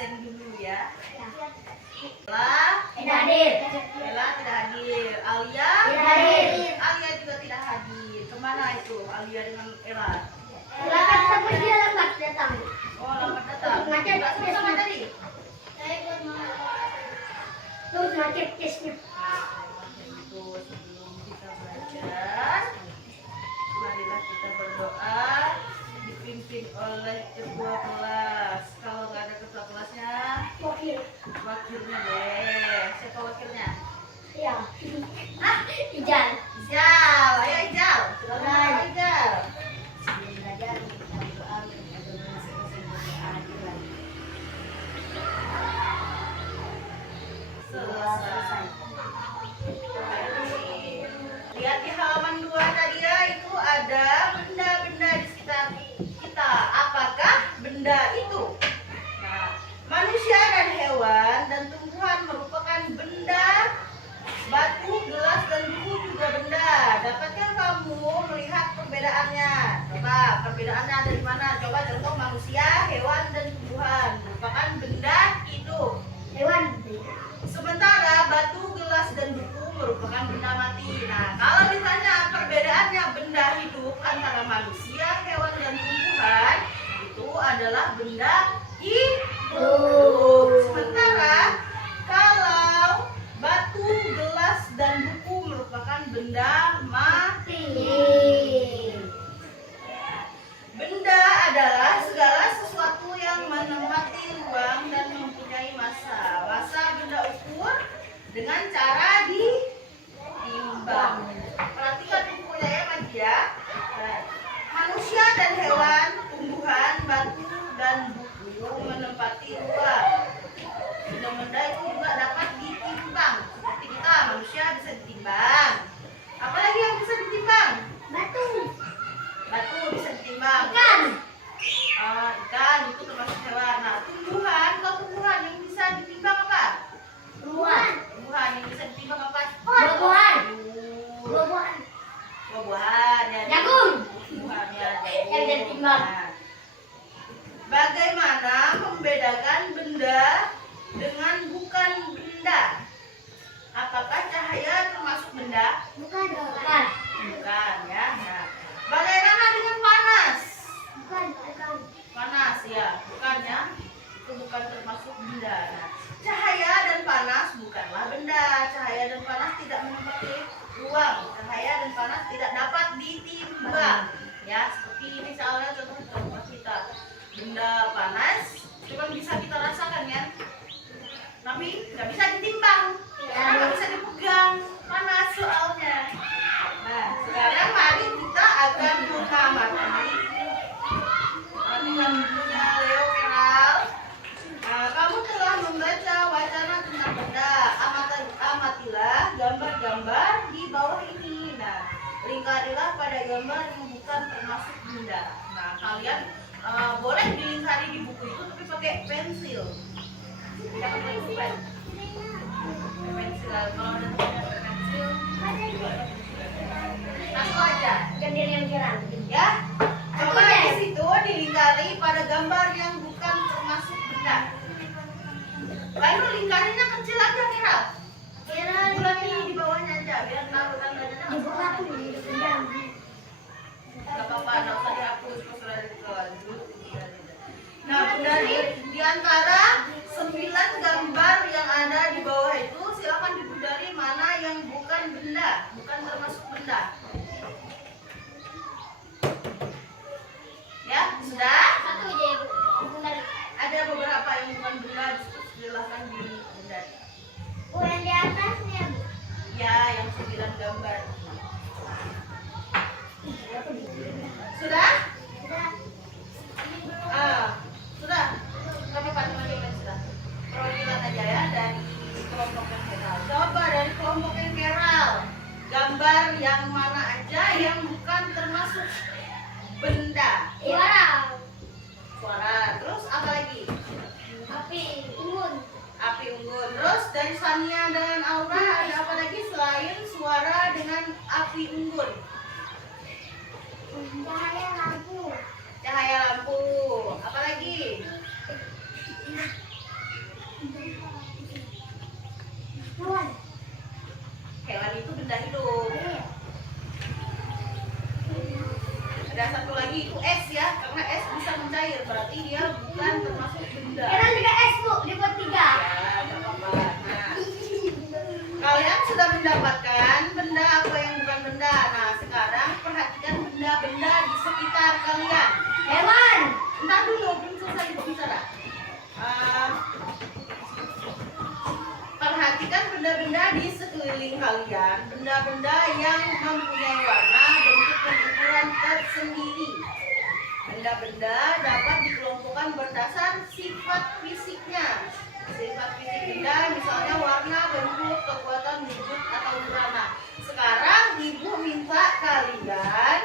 absen dulu ya. Ya. Tidak hadir. Bella tidak hadir. Alia Tidak hadir. Alia juga tidak hadir. Kemana itu Alia dengan Era? Ela kan sampai dia lambat datang. Oh, lambat datang. Macet Nggak sama tesnya. tadi. Terus macet tesnya. Itu sebelum kita belajar, marilah kita berdoa dipimpin oleh ketua kelas. Kalau nggak ada ketua kelasnya, Oke. wakilnya deh. Siapa wakilnya? Ya. Ijal. Ijal, ayo Ijal. Silakan Hai. Ijal. Sebelum belajar kita berdoa agar masing-masing berdoa Selesai. Lihat di halaman 2 tadi ya, itu ada benda-benda di sekitar kita. Apakah benda itu? Nah, manusia dan hewan dan tumbuhan merupakan benda. Batu, gelas, dan buku juga benda. Dapatkah kamu melihat perbedaannya? Coba, perbedaannya ada di mana? Coba contoh manusia, hewan, dan tumbuhan merupakan benda hidup. Hewan. Sementara batu, gelas, dan buku merupakan benda mati. Nah, kalau ditanya perbedaannya benda hidup antara manusia, hewan, dan tumbuhan, itu adalah benda hidup. Sementara kalau batu, gelas, dan buku merupakan benda mati. Benda adalah segala sesuatu yang menempati ruang dan mempunyai massa. Massa benda ukur dengan cara ditimbang. Perhatikan bukunya ya Mas ya. Manusia dan hewan, tumbuhan, batu, dan buku menempati ruang. Benda-benda itu juga dapat ditimbang. Seperti kita, manusia bisa ditimbang. Apalagi yang bisa ditimbang? Batu. Batu bisa ditimbang. Ikan. Ikan itu termasuk hewan. Nah, tumbuhan, kalau tumbuhan yang bisa ditimbang apa? Buah. Tumbuhan yang bisa ditimbang apa? Buah-buahan. Buah- Buah-buahan. Buah-buahan ya. Jagung. Tumbuhan ya. Yang bisa ditimbang. Nah, bagaimana membedakan benda dengan bukan benda? Apakah cahaya termasuk benda? Bukan. Bukan. Bukan ya. Nah, bagaimana dengan panas? Bukan. Bukan. Panas ya, bukan ya? Itu bukan termasuk benda. Nah, cahaya dan panas bukanlah benda. Cahaya dan panas tidak menempati ruang. Cahaya dan panas tidak dapat ditimbang. Ya, seperti misalnya contoh kita benda panas cuma bisa kita rasakan ya, tapi nggak bisa ditimbang, karena nggak bisa dipegang, panas soalnya. Nah, sekarang mari kita akan mengamati. Dengan bukunya Leo Keral. Nah, kamu telah membaca wacana tentang benda. Amatilah gambar-gambar di bawah ini. Nah, lingkarilah pada gambar yang bukan termasuk benda. Nah, kalian boleh dilingkari di buku itu tapi pakai pensil. Jangan pakai pulpen. Pakai pensil. Kalau ada pensil, langsung aja. Ganti yang jalan. Ya, coba di situ dilingkari pada gambar yang bukan termasuk benda. Lalu lingkarinya kecil aja kira. Bulannya di bawahnya aja biar tahu tandanya. Dibuka tuh di depan. Gak apa-apa, nggak usah dihapus pas sudah lanjut. Nah, dari di antara 9 gambar yang ada di bawah itu silakan dipudari mana yang bukan benda, bukan termasuk benda. Ya, sudah? Satu aja ya, Bu. Benar. Ada beberapa yang bukan benda, silahkan dipudari. Oh, yang di atasnya, Bu. Ya, yang 9 gambar. Sudah? Sudah. Sudah. Kami panggilkan sudah. Perwakilan aja ya dari kelompok yang keral. Coba dari kelompok yang keral, gambar yang mana aja yang bukan termasuk benda? Suara. Suara. Terus apa lagi? Api. Unggun. Api unggun. Terus dari Sania dan Aura ada apa lagi selain suara dengan api unggun? Cahaya lampu. Cahaya lampu. Apa lagi? Hewan. Hewan itu benda hidup. Iya. Ada satu lagi itu es ya, karena es bisa mencair, berarti dia bukan termasuk benda. Hewan juga es, Bu. Dibuat 3. Ya, nggak apa-apa. Nah, kalian sudah mendapatkan benda apa yang bukan benda. Nah, sekarang perhatikan benda-benda di sekitar kalian. Hewan. Entar dulu, belum selesai berbicara. Perhatikan benda-benda di sekeliling kalian, benda-benda yang mempunyai warna, bentuk, dan ukuran tersendiri. Benda-benda dapat dikelompokkan berdasar sifat fisiknya. Sifat fisik benda misalnya warna, bentuk, kekuatan, wujud, atau warna. Sekarang ibu minta kalian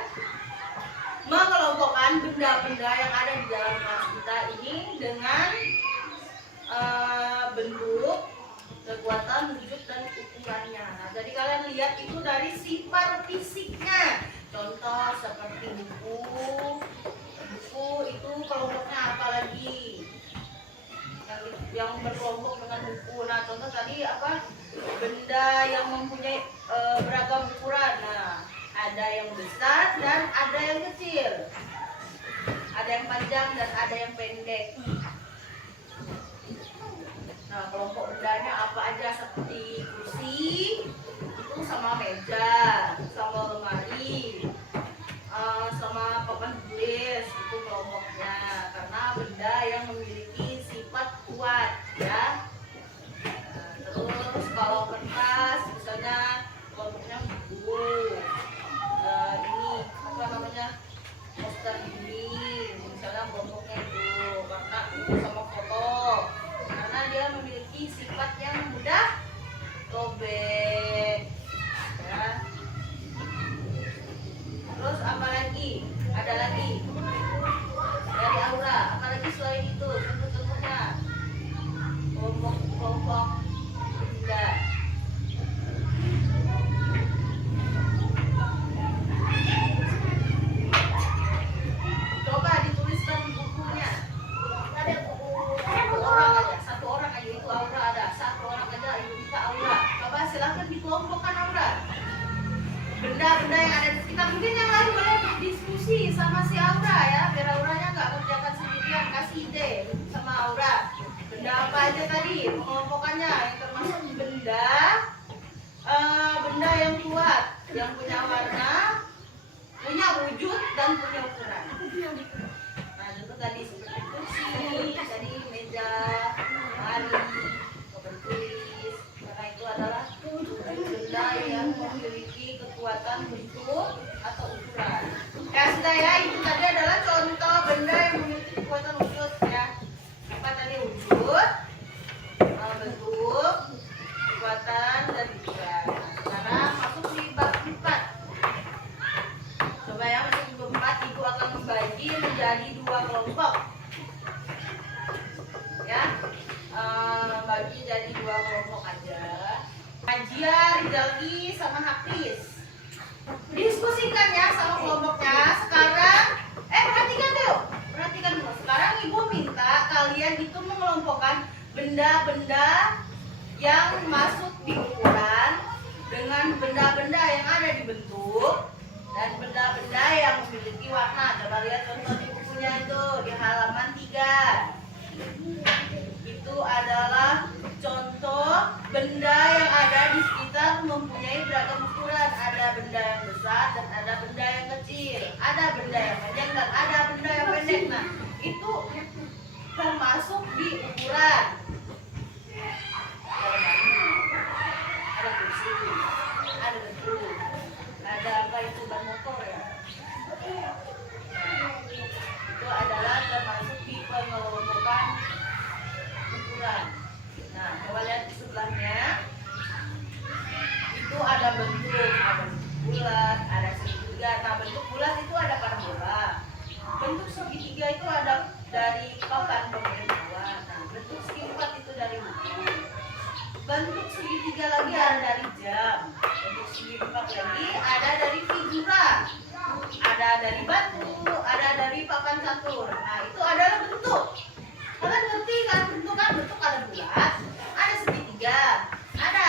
mengelompokkan benda-benda yang ada di dalam kelas kita ini dengan bentuk, kekuatan, wujud, dan ukurannya. Nah, jadi kalian lihat itu dari sifat fisiknya. Contoh seperti buku. Buku itu kelompoknya apa lagi? Yang berkelompok dengan buku. Nah, contoh tadi apa? Benda yang mempunyai beragam ukuran. Nah, ada yang besar dan ada yang kecil. Ada yang panjang dan ada yang pendek. Nah, kelompok bendanya apa aja seperti kursi, itu sama meja, sama lemari, sama papan tulis, itu kelompoknya. Karena benda yang memiliki sifat kuat, ya. Nah, terus kalau kertas, misalnya kelompoknya buku, ini apa namanya, poster ini, misalnya kelompoknya itu, karena itu sama foto. Karena dia memiliki sifat yang mudah robek, ya. Terus apa lagi? Ada lagi dari aura. Apa lagi selain itu? Contoh-contohnya kelompok benda. Coba dituliskan di bukunya. Ada buku. Satu orang aja itu aura ada. Satu orang aja itu bisa aura. Coba silahkan dikelompokkan aura. Benda-benda yang ada di sekitar. Mungkin yang lain boleh diskusi sama si aura ya, biar auranya nggak kerjakan sendirian. Kasih ide sama aura. Benda apa aja tadi pengelompokannya, yang termasuk benda benda yang kuat, yang punya warna, punya wujud, dan punya ukuran. Nah, itu tadi seperti kursi, tadi meja, lemari, papan tulis. Karena itu adalah benda yang memiliki kekuatan bentuk atau ukuran. Ya sudah ya, itu tadi adalah contoh benda yang memiliki kekuatan wujud ya. Apa tadi wujud, bentuk, kekuatan, dan ukuran. Sekarang masuk di bab 4. Coba ya, masuk di bab 4, ibu akan membagi menjadi 2 kelompok. Ya, bagi jadi 2 kelompok aja. Najia, Rizalki, sama Hafiz. Diskusikan ya sama kelompoknya. Sekarang, perhatikan dulu. Perhatikan dulu. Sekarang ibu minta kalian itu mengelompokkan benda-benda yang masuk di ukuran dengan benda-benda yang ada di bentuk dan benda-benda yang memiliki warna. Coba lihat contoh di bukunya itu di halaman 3. Itu adalah contoh benda yang ada di sekitar mempunyai beragam ukuran. Ada benda yang besar dan ada benda yang kecil. Ada benda yang panjang dan ada benda yang pendek. Nah, itu termasuk di ukuran. Ada kursi, ada buku, ada apa itu ban motor ya. Itu adalah termasuk di pengelompokan ukuran. Nah, coba lihat di sebelahnya. Itu ada bentuk bulat, ada segitiga. Nah, bentuk bulat itu ada parabola. Bentuk segitiga itu ada dari papan pemberitahuan. Nah, bentuk segi empat itu dari buku. Bentuk segitiga lagi ada dari jam. Bentuk segi empat lagi ada dari figura. Ada dari batu, ada dari papan catur. Nah, itu adalah bentuk. Kalian ngerti kan bentuk? Kan bentuk ada bulat, ada segitiga, ada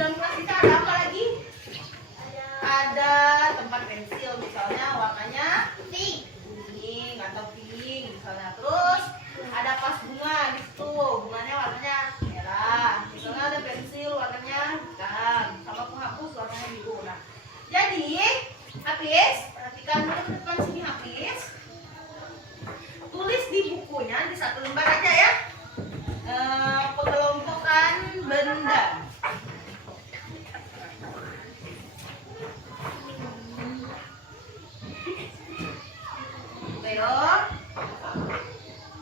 dalam kelas kita ada apa lagi? Ada tempat pensil, misalnya warnanya kuning atau pink misalnya. Terus ada vas bunga di situ, bunganya warnanya merah. Misalnya ada pensil warnanya hitam, sama penghapus warnanya biru. Nah, jadi Hafiz, perhatikan dulu ke depan sini Hafiz. Tulis di bukunya di satu lembar aja ya. Pengelompokan benda. Ayo.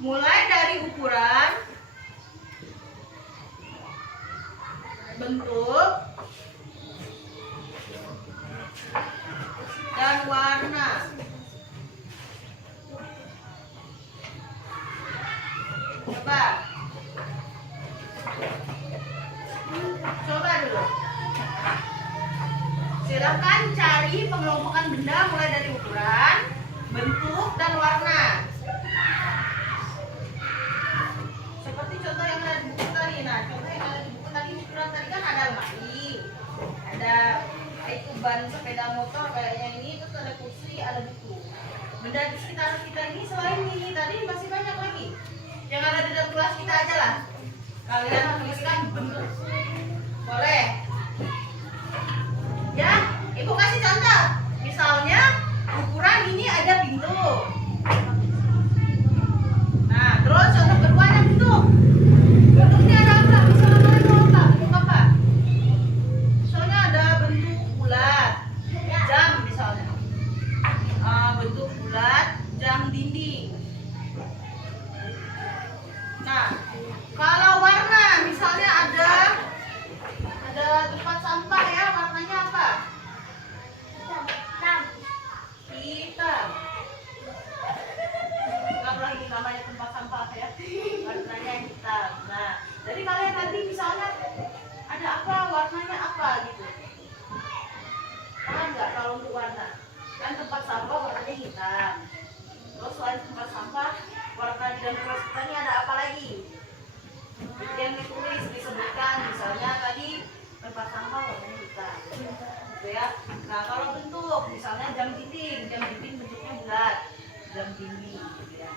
Mulai dari ukuran, bentuk, dan warna. Coba dulu. Silakan cari pengelompokan benda mulai dari ukuran, bentuk, dan warna. Seperti contoh yang ada di buku tadi. Nah, contoh yang ada di buku tadi, ukuran tadi kan ada lemari, ada itu ban sepeda motor kayaknya ini, terus ada kursi, ada buku. Benda di sekitar kita ini selain ini tadi masih banyak lagi. Yang ada di dalam kelas kita aja lah. Kalian tuliskan bentuk. Boleh? Ya, Ibu kasih contoh. Misalnya ukuran ini ada pintu. Nah, terus contoh kedua ada bentuk. Bentuknya ada apa? Misalnya kalian mau apa? Bentuk apa? Misalnya ada bentuk bulat, jam misalnya. Bentuk bulat, jam dinding. Nah, kalau warna misalnya ada tempat sampah ya, warnanya apa? Hitam. Kalau ini namanya tempat sampah ya, warnanya hitam. Nah, jadi kalian nanti misalnya ada apa, warnanya apa gitu. Paham nggak kalau untuk warna? Kan tempat sampah warnanya hitam. Terus selain tempat sampah, warna di dalam kelas kita ini ada apa lagi? Yang ditulis disebutkan, misalnya tadi tempat sampah warnanya hitam, gitu ya. Nah, kalau bentuk, misalnya jam dinding bentuknya bulat, jam dinding, gitu ya.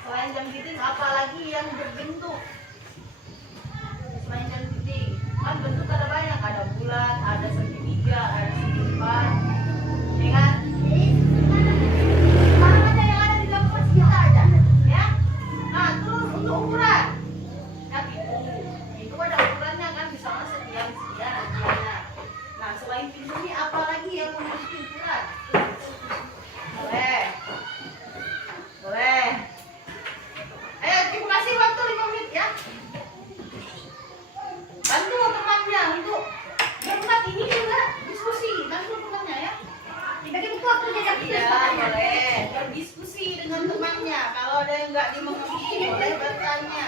Selain jam dinding, apa lagi yang berbentuk? Selain jam dinding, kan bentuk ada banyak, ada bulat, ada segitiga, ada segi empat, ya kan? Mana yang ada di dalam kelas kita aja, ya. Nah, terus untuk ukuran, kan itu ada ukurannya kan, misalnya sekian. Nah, selain pintu ini apa lagi yang memiliki ukuran? Boleh. Ayo, Ibu kasih waktu 5 menit ya. Bantu temannya untuk tempat ini juga diskusi, bantu temannya ya. Dibagi buku waktu jajak. Iya, boleh. Berdiskusi dengan temannya. Kalau ada yang nggak dimengerti, boleh bertanya.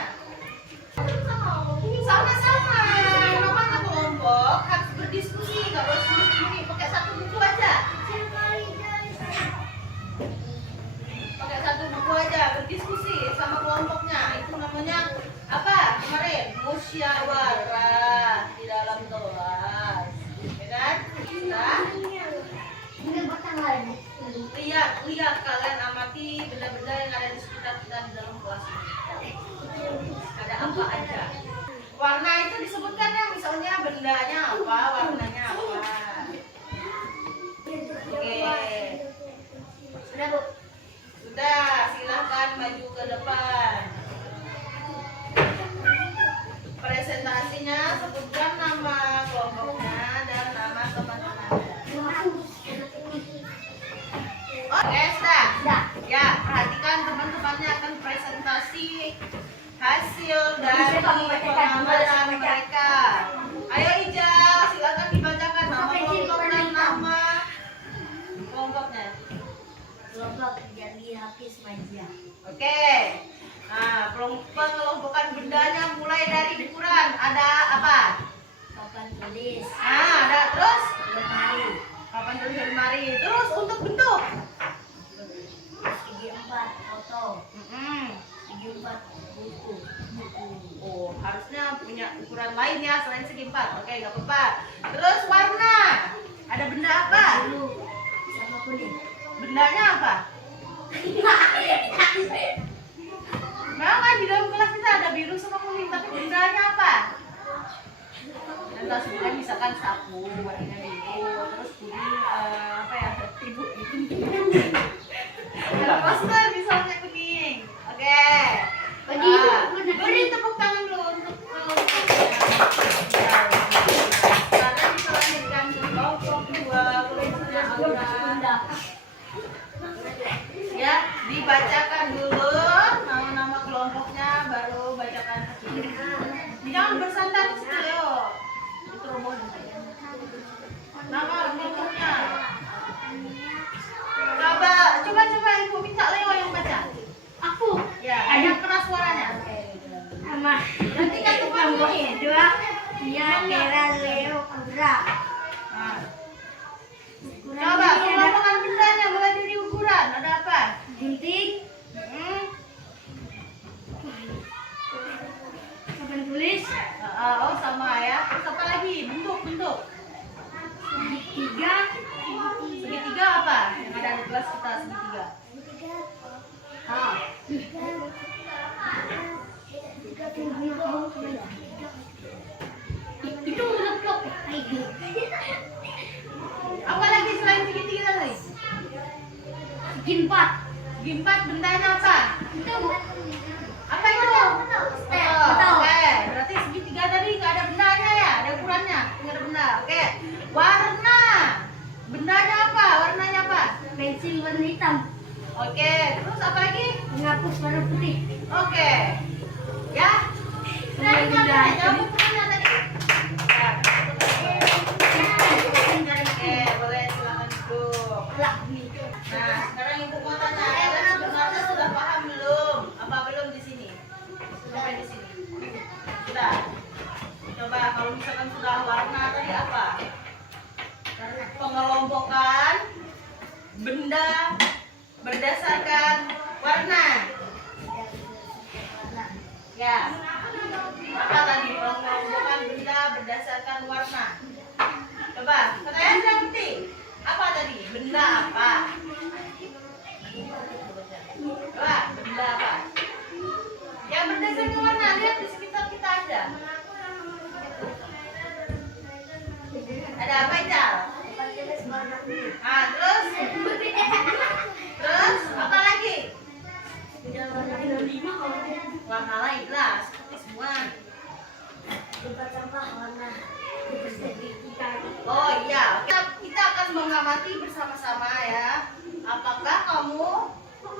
Sama-sama. Namanya kelompok harus berdiskusi, nggak boleh sendiri. Pakai satu buku aja. Pakai satu buku aja, berdiskusi sama kelompoknya. Itu namanya apa kemarin? Musyawarah di dalam kelas. Ya kan? Nah, lihat kalian amati benda-benda yang ada di sekitar kita di dalam kelas ini. Ada apa aja? Warna itu disebutkan ya, misalnya bendanya apa, warnanya apa. Oke. Sudah, Bu? Sudah, silahkan maju ke depan. Presentasinya sebutkan nama kelompoknya dan nama teman-temannya. Oke, sudah. Ya, perhatikan teman-temannya akan presentasi hasil dari pengamatan mereka. Ayo Ijal, silakan dibacakan nama kelompok dan nama kelompoknya. Kelompok jadi Hafiz Majia. Oke. Nah, pengelompokan bendanya mulai dari ukuran. Ada apa? Papan tulis. Nah, ada terus Lemari. papan tulis lemari. Terus untuk bentuk. Segi 4 foto. Mm-mm. Segi 4 buku. Oh, harusnya punya ukuran lain ya selain segi 4. Oke, nggak apa-apa. Terus warna, ada benda apa? Biru sama kuning. Bendanya apa? Memang kan di dalam kelas kita ada biru sama kuning, tapi bendanya apa? Dan kita sebutkan misalkan sapu warnanya biru, terus kuning apa ya? Ibu itu. Ada poster misalnya kuning. Oke. Beri tepuk tangan dulu untuk karena diselanjutkan ke kelompok 2 kelompoknya Aura. Ya, dibacakan dulu nama-nama kelompoknya, baru bacakan. Jangan bersantai di situ, Leo. Itu rumus. Nama kelompoknya. Coba Ibu minta Leo yang baca. Aku. Ya, yang keras suaranya. Sama. Nanti kan Kelompok kedua. Dia Kera, Leo, Aura. Nah. Coba kelompokkan bendanya mulai dari ukuran. Ada apa? Gunting. Papan tulis. Oh sama ya. Terus apa lagi? Bentuk. Segitiga. Segitiga apa? Yang ada di kelas kita segitiga. Itu ngeplok. Apa lagi selain segitiga tadi? Segi 4. Segi 4 bendanya apa? Itu Apa itu? Betul. Oke, berarti segitiga tadi nggak ada bendanya ya? Ada ukurannya? Nggak ada benda. Oke. Warna. Bendanya apa? Warnanya apa? pensil warna hitam. Oke. Terus apa lagi? Penghapus warna putih. Oke. Ya. Nah, ini apa? Jawab ukurannya tadi. Ya. Oke, boleh silakan duduk. Nah, sekarang Ibu mau tanya, kalian sebenarnya sudah paham belum? Apa belum di sini? Sampai di sini. Sudah. Coba kalau misalkan sudah warna tadi apa? Pengelompokan benda berdasarkan warna. Ya. Apa tadi pengelompokan benda berdasarkan warna? Coba, pertanyaan yang penting. Apa tadi? Benda apa? Coba, benda apa? Yang berdasarkan warna, lihat di sekitar kita ada. Ada apa, Ical? Ah, terus apa lagi? Warna lain lah, seperti semua. Oh iya, kita akan mengamati bersama-sama ya. Apakah kamu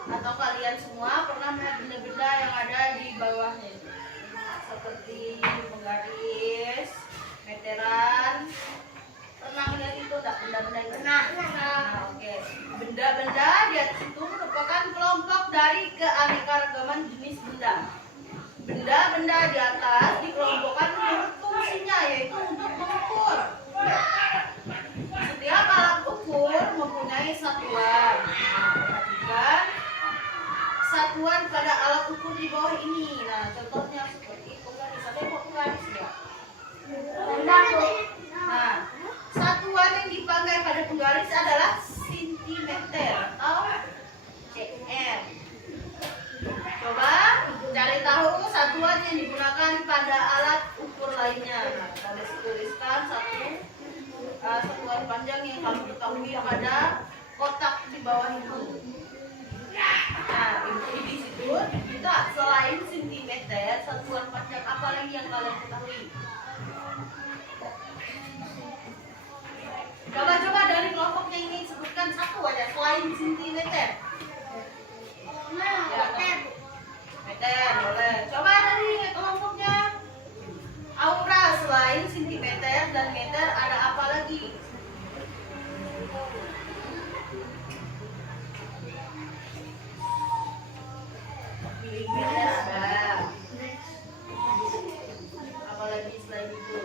atau kalian semua pernah melihat benda-benda yang ada di bawahnya itu? Seperti penggaris, meteran. Pernah melihat itu enggak? Benda-benda itu? Pernah. Oke. Benda-benda di atas itu merupakan kelompok dari keanekaragaman jenis benda. Benda-benda di atas dikelompokkan menurut fungsinya, yaitu untuk mengukur. Setiap alat ukur mempunyai satuan. Perhatikan satuan pada alat ukur di bawah ini. Nah, contohnya seperti penggaris. Ada yang mau penggaris ya? Nah, satuan yang dipakai pada penggaris adalah sentimeter atau cm. Coba cari tahu satuan yang digunakan pada alat ukur lainnya. Nah, kita tuliskan satuan panjang yang kamu ketahui pada kotak di bawah itu. Nah, di situ kita selain sentimeter, satuan panjang apa lagi yang kalian ketahui? Coba dari kelompok yang ini sebutkan satu aja selain sentimeter. Ya, meter boleh. Coba dari kelompoknya Aura, selain sentimeter dan meter ada apa lagi? Milimeter ada. Apa lagi selain itu?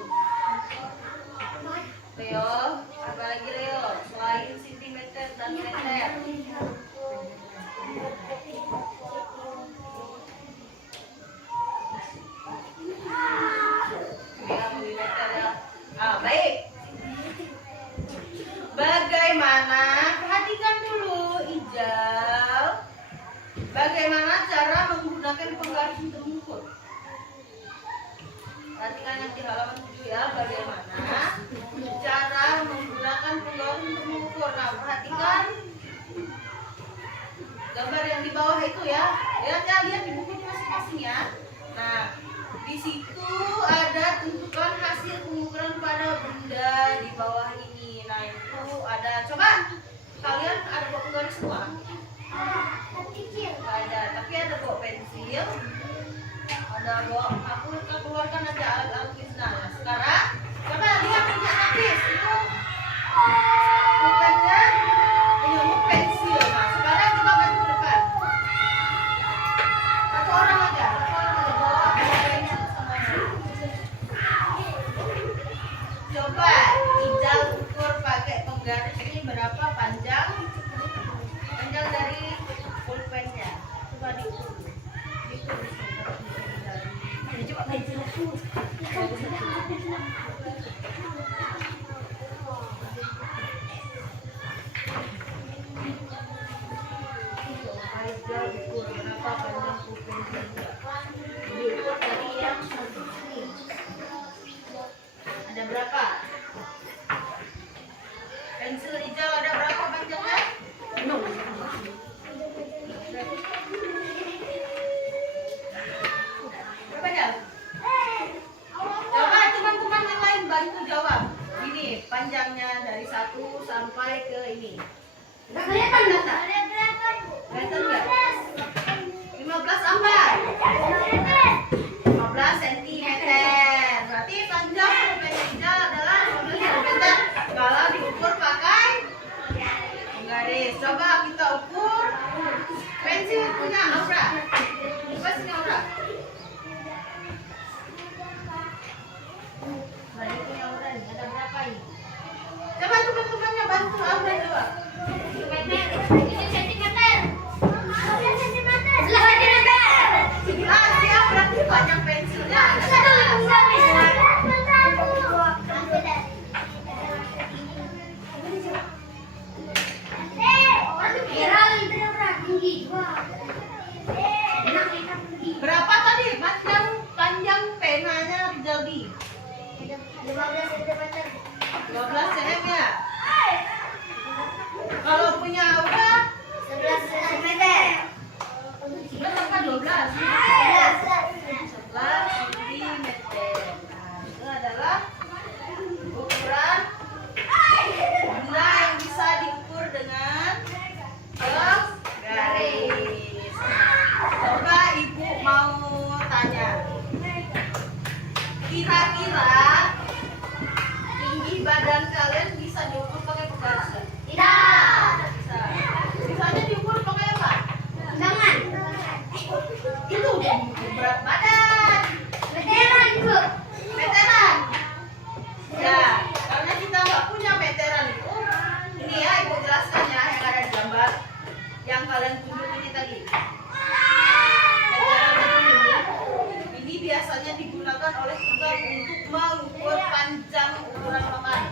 Leo, apa lagi Leo? Selain sentimeter dan meter. Bagaimana cara menggunakan penggaris untuk mengukur? Perhatikan yang di halaman 7 ya, bagaimana cara menggunakan penggaris untuk mengukur. Nah, perhatikan gambar yang di bawah itu ya. Lihat di buku masing-masing ya. Nah, di situ ada tentukan hasil pengukuran pada benda di bawah ini. Nah, itu ada, coba kalian ada bawa penggaris semua? Nggak ada, tapi ada bawa pensil, ada bawa, aku keluarkan ada alat-alat tulisnya. Nah, sekarang coba lihat punya Hafiz itu bukannya ini pensil. Nah, sekarang coba maju ke depan. Satu orang aja bawa pensil semuanya. Coba Ijal ukur pakai penggaris ini berapa panjang dari pulpennya. Coba diukur. Coba pensil aku. Ijal ukur berapa panjang pulpennya. Diukur dari yang ini. Ada berapa? Pensil Ijal ada berapa panjangnya? Berapa jam? Coba teman-teman yang lain bantu jawab. Ini panjangnya dari 1 sampai ke ini. Nggak kelihatan data? Kelihatan nggak? 15 apa? 15 cm. Berarti panjang pulpen Ijal adalah 15 cm kalau diukur pakai penggaris. Coba kita ukur pensil punya Aura. Coba sini Aura. Nah, ini punya Aura ini ada berapa ini? Coba teman-temannya bantu Aura coba. Siap, berarti panjang pensilnya. Berapa tadi panjang penanya Rizaldi? 12 cm ya? Kalau punya Aura 11 cm. 11 apa 12? 11 cm. Nah, itu adalah ukuran benda yang bisa diukur dengan garis. Coba ibu mau tanya, kira-kira tinggi badan kalian bisa diukur pakai penggaris nggak? Tidak. Bisa. Bisanya diukur pakai apa? Tangan. Itu udah diukur berat badan. Veteran, Bu. Meteran. Ya, karena kita nggak punya meteran itu, ini ya ibu jelaskan ya yang ada di gambar yang kalian tunjuk ini tadi. Ini biasanya digunakan oleh tukang untuk mengukur panjang ukuran lemari.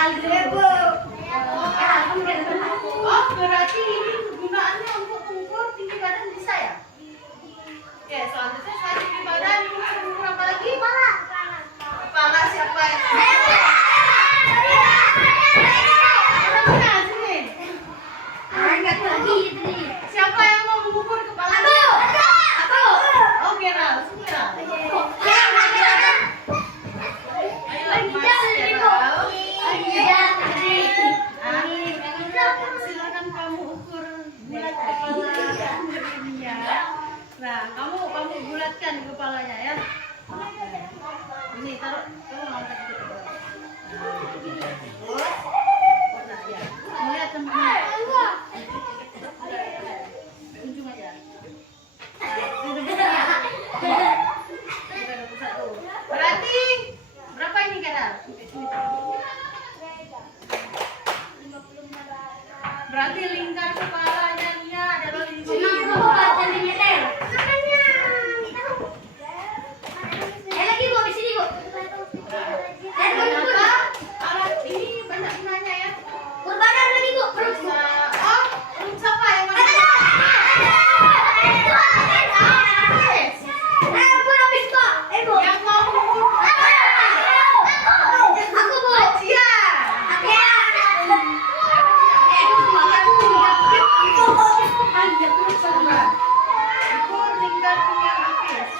Oh, berarti ini kegunaannya untuk mengukur tinggi badan bisa ya? Oke, selanjutnya selain tinggi badan, ini bisa mengukur apa lagi? Kepala siapa yang siapa yang mau mengukur kepala? Oke, Ral, sini Ral. Ayo, Mas Ral. Silakan kamu ukur bulat kepala ini ya. Nah, kamu bulatkan kepalanya ya. Ini taruh, kamu angkat itu ke bawah. Nah, ya. Melihat teman-teman. Ujung aja. Berarti berapa ini kadar? Berarti lingkar kepalanya dia adalah 5 cm. Ternyata alat ini banyak gunanya ya. Oh, siapa yang mana? Yang mau mengukur Acia. Ukur lingkar punya Hafiz.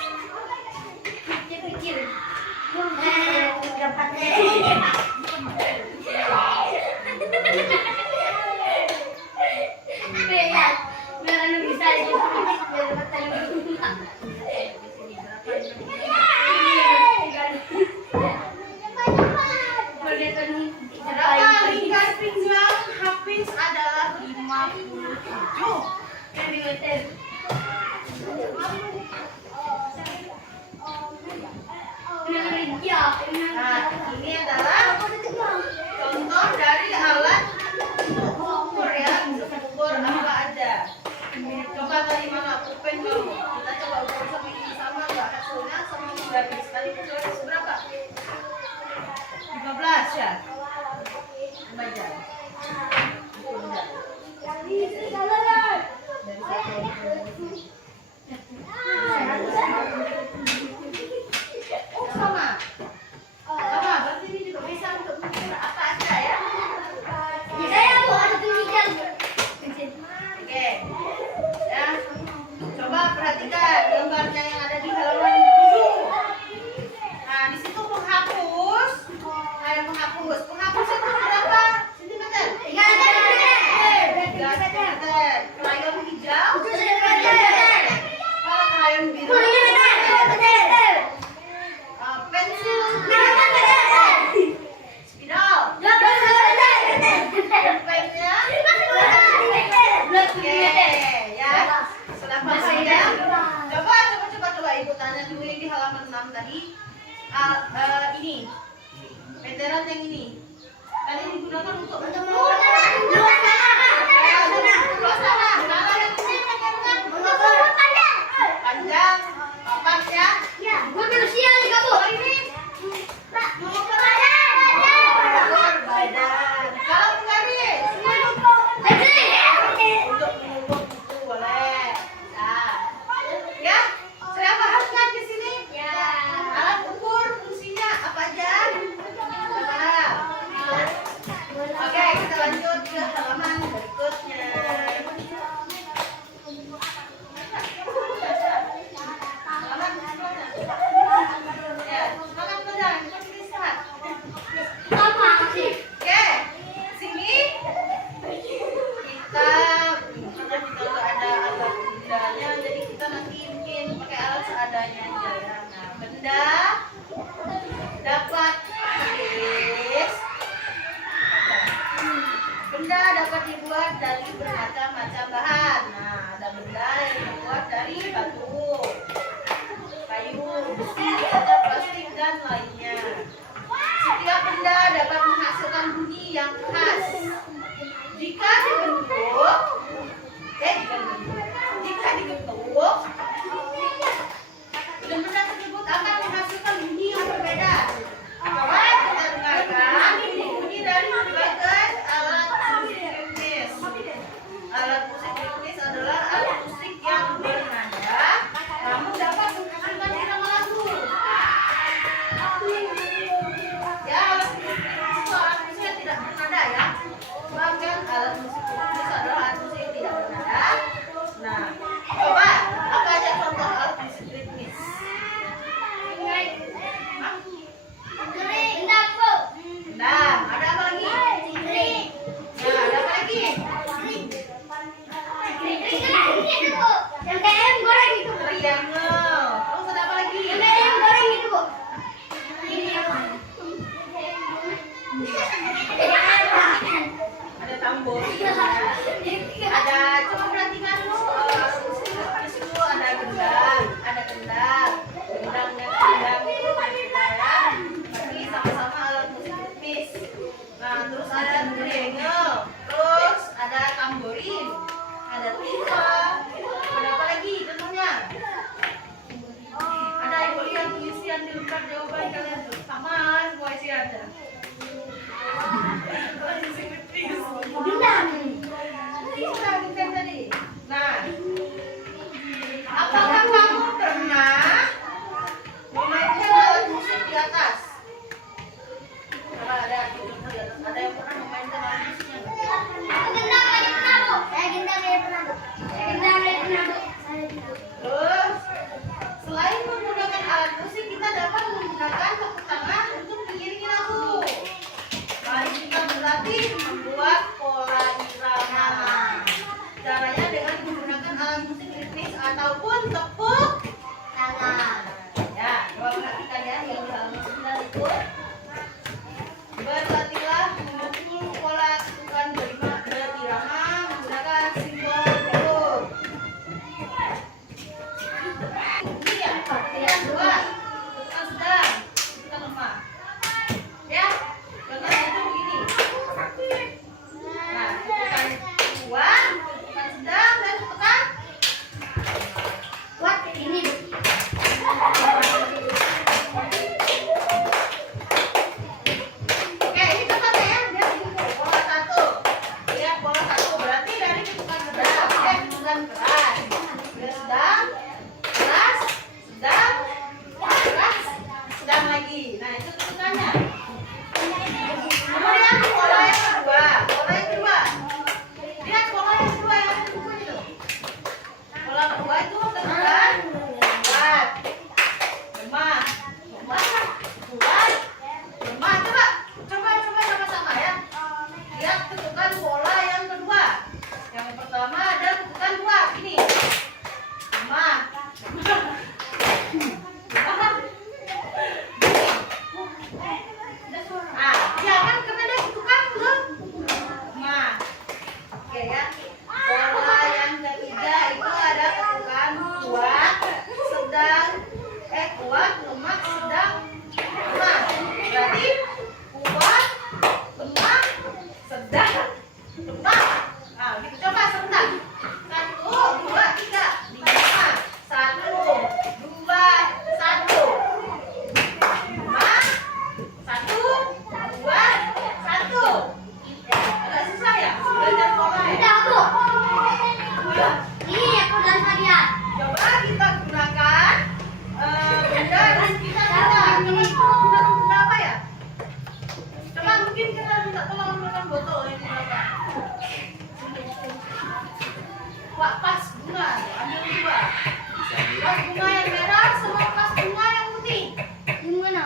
Berapa lingkar pinggang Hafiz adalah 57 mm. Nah, ini adalah contoh dari alat untuk mengukur ya, untuk mengukur apa aja. Coba tadi mana pulpen kamu? Kita coba ukur sama ini sama nggak hasilnya sama garis. Tadi garis berapa? 15 ya. Coba aja. Ukur enggak? Oh sama. Sama, berarti ini juga bisa untuk mengukur apa aja ya. Oke. Ya. Coba perhatikan gambarnya yang ada di halaman 7. Nah, di situ penghapus. Ada penghapus. Penghapus itu berapa sentimeter? 3 sentimeter. Krayon hijau. Kalau krayon biru. Pensil. Spidol. Pulpennya. Oke, ya. Sudah paham ya? Coba ibu tanya dulu yang di halaman 6 tadi. Ini meteran yang ini tadi digunakan untuk panjang, papat ya. Badan. Kalau menggaris untuk mengukur itu boleh. Nah, ya, sudah paham kan di sini? Alat ukur fungsinya apa aja? Sudah paham? Oke, kita lanjut ke halaman berikutnya. Halaman berikutnya. Ya, makan pedang, kita istirahat. Oke, sini kita karena kita nggak ada alat bendanya, jadi kita nanti mungkin pakai alat seadanya aja ya. Nah, benda dapat tulis. Benda dapat dibuat dari bermacam-macam bahan. Nah, ada benda yang dibuat dari batu, kayu, besi, kaca, plastik, dan lainnya. Setiap benda dapat menghasilkan bunyi yang khas. Jika dibentuk, benda tersebut akan menghasilkan bunyi yang berbeda. Coba kita dengarkan bunyi dari tambori. Ada, coba perhatikan dulu. Dulu ada gendang, gendang itu berbeda ya. Berarti sama-sama alat musik ritmis. Nah, terus ada triangle, terus ada tamborin, ada tuba, ada apa lagi tentunya? Ada ibu yang isian di lembar jawaban kalian tuh sama semua isiannya. Nah, apakah kamu pernah memainkan alat musik di atas? Coba ada yang pernah memainkan alat musiknya nggak? Terus, selain menggunakan alat musik, kita dapat menggunakan tepuk tangan untuk mengiringi lagu. Mari kita berlatih membuat pola irama. Caranya dengan menggunakan alat musik ritmis ataupun tepuk tangan. Ya, coba perhatikan ya yang di halaman 9 itu. Berlatihlah memukul pola ketukan berirama menggunakan simbol huruf. Ini ya, yang dua, ketukan sedang, ketukan lemah. Ya, contohnya itu begini. Nah, ketukan dua, ketukan sedang, dan ketukan Kuat ini. Oke, ini contohnya ya. Dia pola satu. Dia pola satu berarti dari ketukan sedang, ketukan keras. Dia sedang, keras, sedang, keras, sedang lagi. Nah, itu ketukannya. Kemudian pola yang kedua, lihat pola yang kedua yang ada di buku itu. Pola kedua itu ketukan kuat, lemah, kuat, lemah. Coba sama-sama ya. Lihat ketukan pola yang kedua. Yang pertama ada ketukan dua, ini. Lemah. Ah, iya kan karena dia ketukan lemah. Oke ya. Pola yang ketiga itu ada ketukan kuat, sedang, kuat, lemah, sedang, lemah. Berarti kuat, lemah, sedang, lemah. Nah, gitu coba sebentar. 1, 2, 3, 5. 1, 2, 1. 5, 1, 2, 1. Agak susah ya belajar pola ya. Udah, Bu. Coba Ini aku dan kalian. kita gunakan benda di sekitar kita. Coba benda apa ya? Coba mungkin kita minta tolong gunakan botol yang berapa? Wah, pas bunga, ambil dua. Pas bunga yang merah sama pas bunga yang putih. Gimana?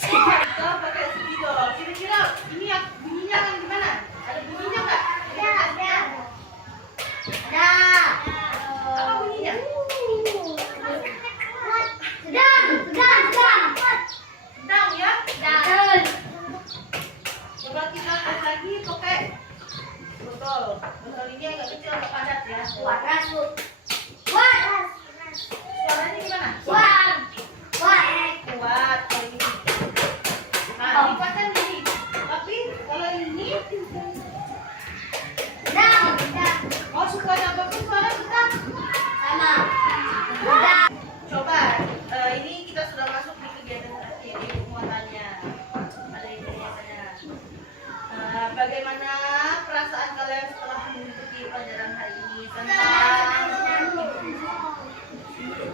Kita pakai spidol. Kira-kira ini yang bunyinya kan gimana? Ada bunyinya nggak? Ada. Apa bunyinya? Sedang. Sedang ya. Betul. Coba kita tes lagi pakai botol. Botol ini agak kecil, agak padat ya. Waras, Bu. Waras. Suaranya gimana? Kuat. Kuat. Kalau ini. Nah, ini kuatkan gini. Tapi kalau ini Sedang. mau supaya apapun suara kita. Sama. Sedang. Coba, ini kita sudah masuk di kegiatan terakhir, ini muatannya. Ada ini muatannya. Bagaimana perasaan kalian setelah mengikuti pelajaran hari ini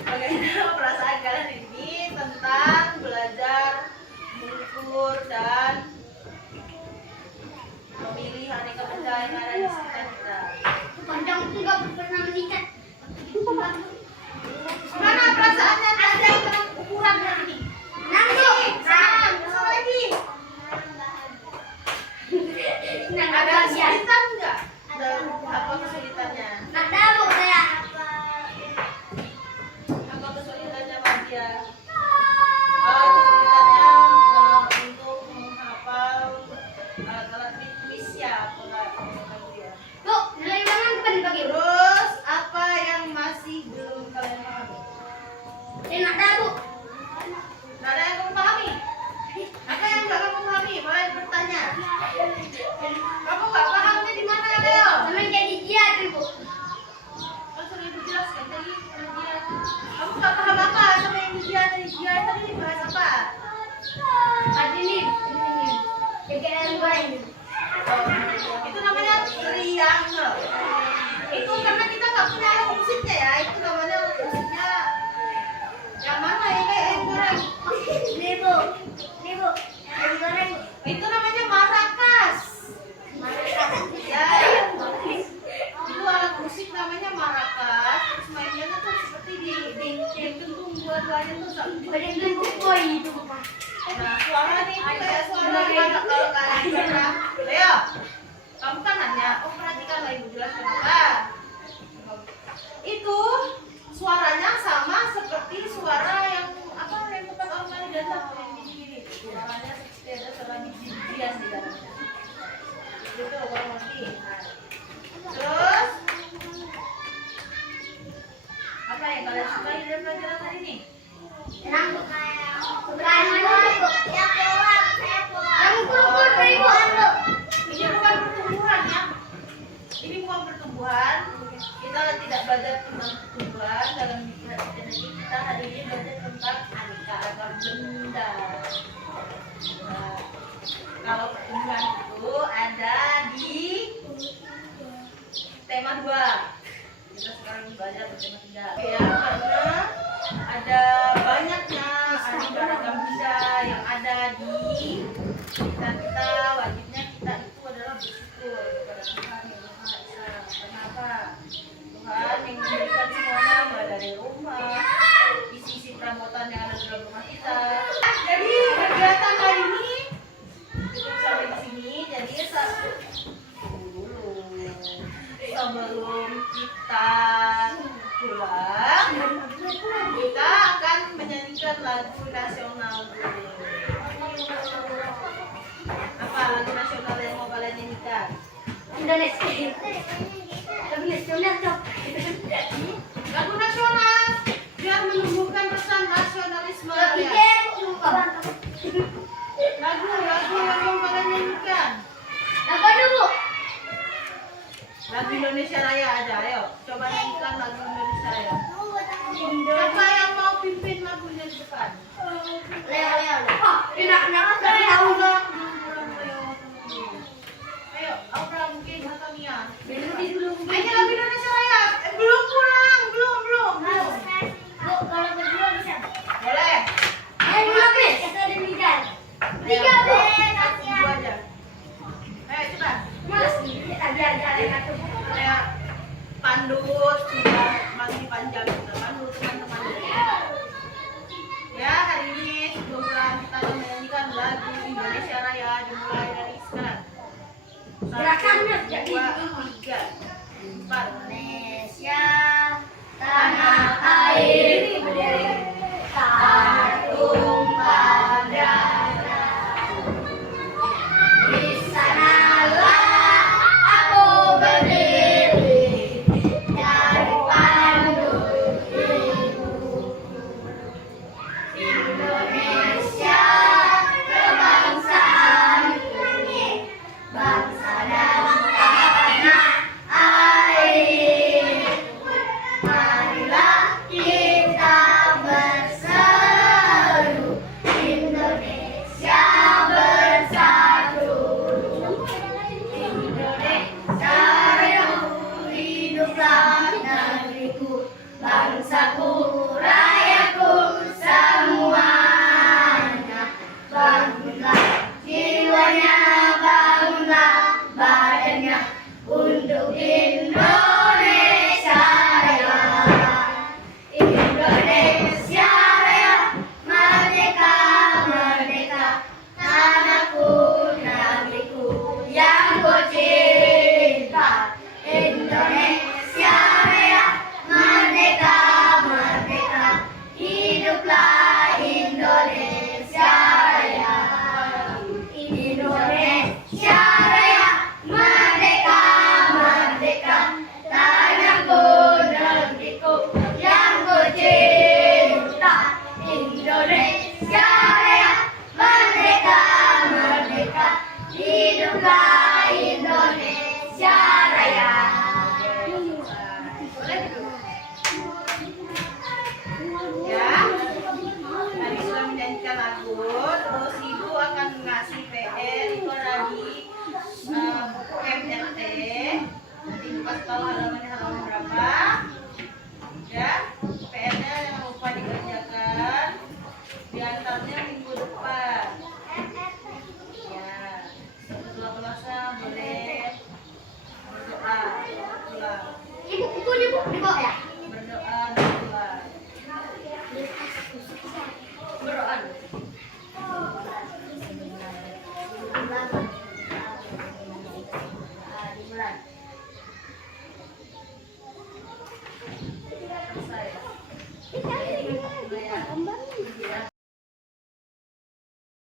bagaimana perasaan kalian ini tentang belajar mengukur dan memilih aneka benda yang ada di sekitar kita? Panjang juga ini. Jajanan goreng. Itu namanya triangle. Itu karena kita nggak punya alat musiknya ya. Itu namanya alat musiknya yang mana ya kayak ayam goreng? Nih bu, ayam goreng. Itu namanya maracas. Ya, itu alat musik namanya maracas. Terus mainnya tuh seperti digenggam dua-duanya tuh sampai. Ada bentuk boy itu apa? Nah, suaranya itu kayak suara anak kalau kalian pernah. Ayo, kamu kan nanya, oh perhatikan lah ibu jelaskan apa. Itu suaranya sama seperti suara yang apa yang tempat orang kali datang yang gini-gini. Suaranya seperti ada suara bijian di dalamnya. Itu orang ngerti. Terus apa yang kalian sukai dari pelajaran hari ini? Rambut kayak berani bu. Ya pulang, saya pulang. Kamu kurung-kurung ibu. Ini bukan pertumbuhan ya. Ini bukan pertumbuhan. Kita tidak belajar tentang pertumbuhan dalam energi kita hari ini belajar tentang aneka ragam benda. Nah, kalau pertumbuhan itu ada di tema 2. Kita sekarang belajar tema 3. Ya, karena ada banyaknya aneka ragam benda yang ada di sekitar kita, wajibnya kita itu adalah bersyukur kepada Tuhan yang Maha Esa. Kenapa? Tuhan yang memberikan semuanya, mulai dari rumah, isi-isi perabotan yang ada di dalam rumah kita. Jadi kegiatan hari ini cukup sampai di sini. Jadi sebelum kita pulang, kita akan menyanyikan lagu nasional dulu. Apa lagu nasional yang mau kalian nyanyikan? Indonesia. Lagu nasional dong. Lagu nasional biar menumbuhkan pesan nasionalisme Lagu ya. lupa. Lagu yang mau kalian nyanyikan. Lagu dulu. Lagu Indonesia Raya aja, ayo coba nyanyikan lagu Indonesia Raya. Siapa yang mau pimpin lagunya di depan? Leo. Oh, enak-enak sekali tahu dong. Ayo, Aura mungkin atau Nia. Dulu. Ayo lagu Indonesia Raya. Belum pulang, belum. Bu, kalau berdua bisa. Boleh. Ayo dulu, Miss. Kita ada Midan. Tiga, Bu. Dua aja. Ayo coba. Mas, tadi ada satu. Kayak pandut sudah masih panjang kita pandut teman-teman. Ya hari ini sebelum pulang kita akan menyanyikan lagu Indonesia Raya dimulai dari sekarang. Gerakannya 1, jadi 2, 3, 4. Indonesia tanah air tumpah darah. Di sanalah aku berdiri dari pandut ibuku. Indonesia kebangsaanku, bangsa dan tanah air. Marilah kita berseru, Indonesia bersatu. Indonesia raya, hiduplah negeriku, bangsaku, rayaku semuanya. Bangunlah jiwanya, bangunlah badannya untuk Indonesia Raya. Indonesia Raya, merdeka, merdeka, tanahku, negeriku yang ku cinta. Indonesia Raya, merdeka, merdeka, hiduplah Indonesia Raya. Indonesia Raya, merdeka, merdeka, tanahku, negeriku yang ku cinta. Indonesia Raya, merdeka, merdeka, hiduplah